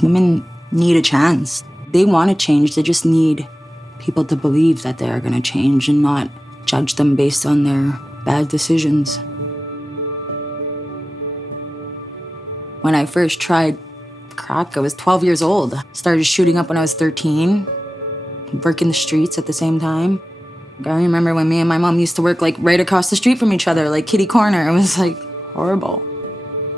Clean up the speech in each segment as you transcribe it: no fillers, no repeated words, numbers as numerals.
Women need a chance. They want to change. They just need people to believe that they are going to change and not judge them based on their bad decisions. When I first tried crack, I was 12 years old. Started shooting up when I was 13, working the streets at the same time. I remember when me and my mom used to work like right across the street from each other, like kitty corner. It was like horrible.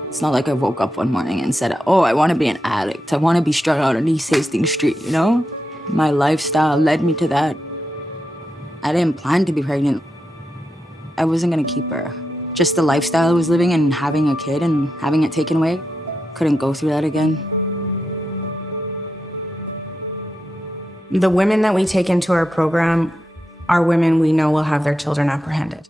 It's not like I woke up one morning and said, oh, I want to be an addict. I want to be strung out on East Hastings Street, you know? My lifestyle led me to that. I didn't plan to be pregnant. I wasn't going to keep her. Just the lifestyle I was living and having a kid and having it taken away, couldn't go through that again. The women that we take into our program are women we know will have their children apprehended.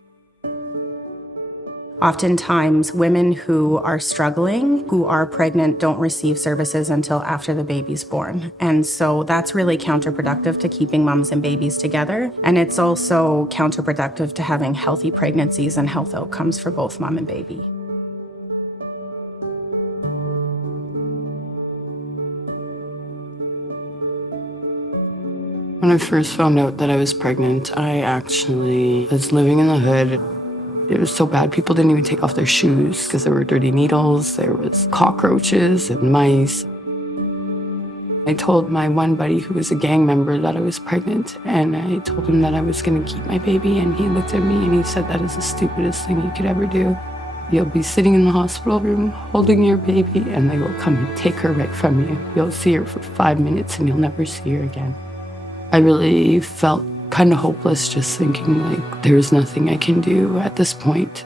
Oftentimes, women who are struggling, who are pregnant, don't receive services until after the baby's born. And so that's really counterproductive to keeping moms and babies together. And it's also counterproductive to having healthy pregnancies and health outcomes for both mom and baby. When I first found out that I was pregnant, I actually was living in the hood. It was so bad, people didn't even take off their shoes because there were dirty needles, there was cockroaches and mice. I told my one buddy who was a gang member that I was pregnant, and I told him that I was going to keep my baby, and he looked at me and he said, that is the stupidest thing you could ever do. You'll be sitting in the hospital room holding your baby, and they will come and take her right from you. You'll see her for 5 minutes and you'll never see her again. I really felt kind of hopeless, just thinking like there's nothing I can do at this point.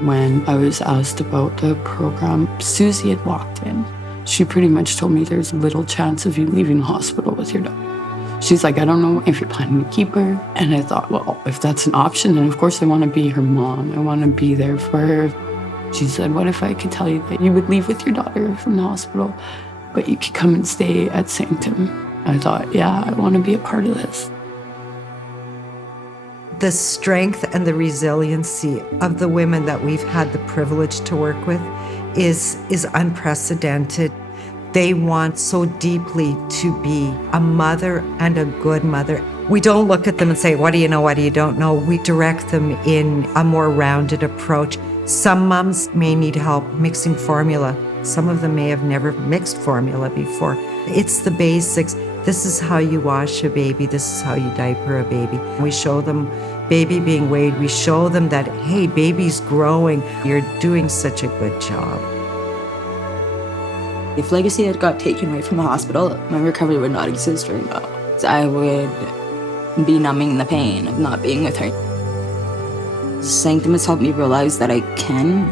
When I was asked about the program, Susie had walked in. She pretty much told me there's little chance of you leaving the hospital with your daughter. She's like, I don't know if you're planning to keep her. And I thought, well, if that's an option, then of course I want to be her mom. I want to be there for her. She said, what if I could tell you that you would leave with your daughter from the hospital, but you could come and stay at Sanctum? I thought, yeah, I want to be a part of this. The strength and the resiliency of the women that we've had the privilege to work with is unprecedented. They want so deeply to be a mother and a good mother. We don't look at them and say, what do you know, what do you don't know? We direct them in a more rounded approach. Some moms may need help mixing formula. Some of them may have never mixed formula before. It's the basics. This is how you wash a baby. This is how you diaper a baby. We show them baby being weighed. We show them that, hey, baby's growing. You're doing such a good job. If Legacy had got taken away from the hospital, my recovery would not exist right now. I would be numbing the pain of not being with her. Sanctum has helped me realize that I can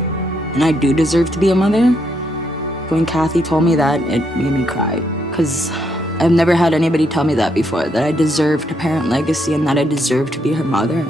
and I do deserve to be a mother. When Kathy told me that, it made me cry, because I've never had anybody tell me that before, that I deserve to parent Legacy and that I deserve to be her mother.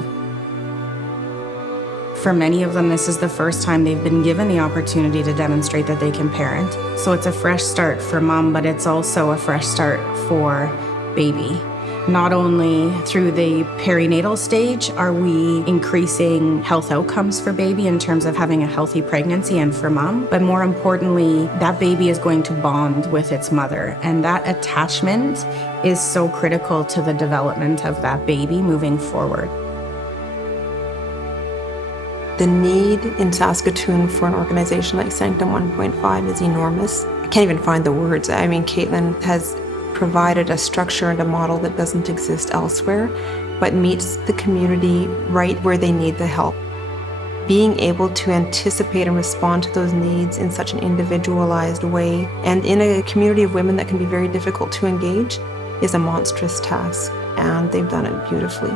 For many of them, this is the first time they've been given the opportunity to demonstrate that they can parent. So it's a fresh start for mom, but it's also a fresh start for baby. Not only through the perinatal stage are we increasing health outcomes for baby in terms of having a healthy pregnancy and for mom, but more importantly, that baby is going to bond with its mother. And that attachment is so critical to the development of that baby moving forward. The need in Saskatoon for an organization like Sanctum 1.5 is enormous. I can't even find the words. I mean, Caitlin has provided a structure and a model that doesn't exist elsewhere, but meets the community right where they need the help. Being able to anticipate and respond to those needs in such an individualized way, and in a community of women that can be very difficult to engage, is a monstrous task, and they've done it beautifully.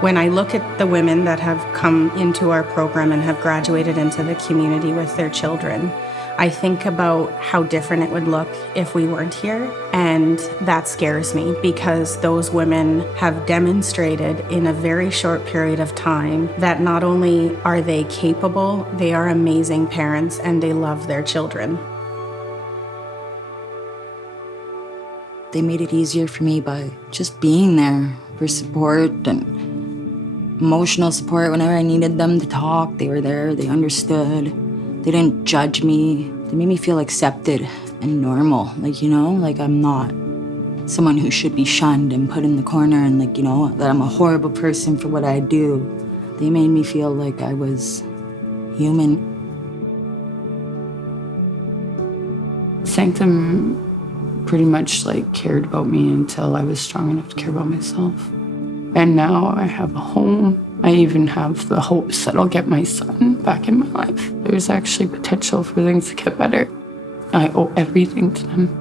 When I look at the women that have come into our program and have graduated into the community with their children, I think about how different it would look if we weren't here, and that scares me because those women have demonstrated in a very short period of time that not only are they capable, they are amazing parents and they love their children. They made it easier for me by just being there for support and emotional support whenever I needed them to talk. They were there, they understood. They didn't judge me. They made me feel accepted and normal, like, like I'm not someone who should be shunned and put in the corner and like, that I'm a horrible person for what I do. They made me feel like I was human. Sanctum pretty much like cared about me until I was strong enough to care about myself. And now I have a home. I even have the hopes that I'll get my son back in my life. There's actually potential for things to get better. I owe everything to them.